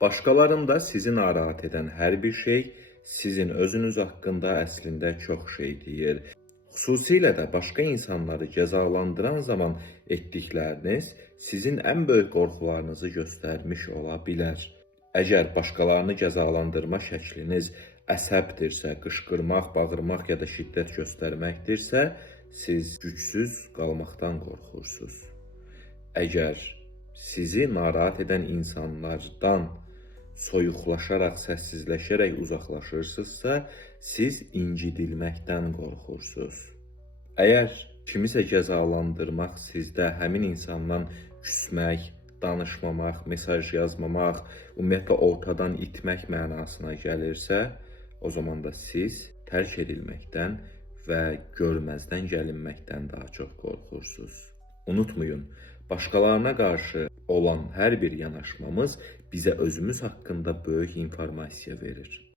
Başqalarında sizi narahat edən hər bir şey sizin özünüz haqqında əslində çox şey deyir. Xüsusilə də başqa insanları cəzalandıran zaman etdikləriniz sizin ən böyük qorxularınızı göstərmiş ola bilər. Əgər başqalarını cəzalandırma şəkliniz əsəbdirsə, qışqırmaq, bağırmaq ya da şiddət göstərməkdirsə, siz gücsüz qalmaqdan qorxursunuz. Əgər sizi narahat edən insanlardan soyuqlaşaraq, səssizləşərək uzaqlaşırsınızsa, siz incidilməkdən qorxursunuz. Əgər kimisə cəzalandırmaq sizdə həmin insandan küsmək, danışmamaq, mesaj yazmamaq, ümumiyyətlə ortadan itmək mənasına gəlirsə, o zaman da siz tərk edilməkdən və görməzdən gəlinməkdən daha çox qorxursunuz. Unutmayın, başqalarına qarşı olan hər bir yanaşmamız bizə özümüz haqqında böyük informasiya verir.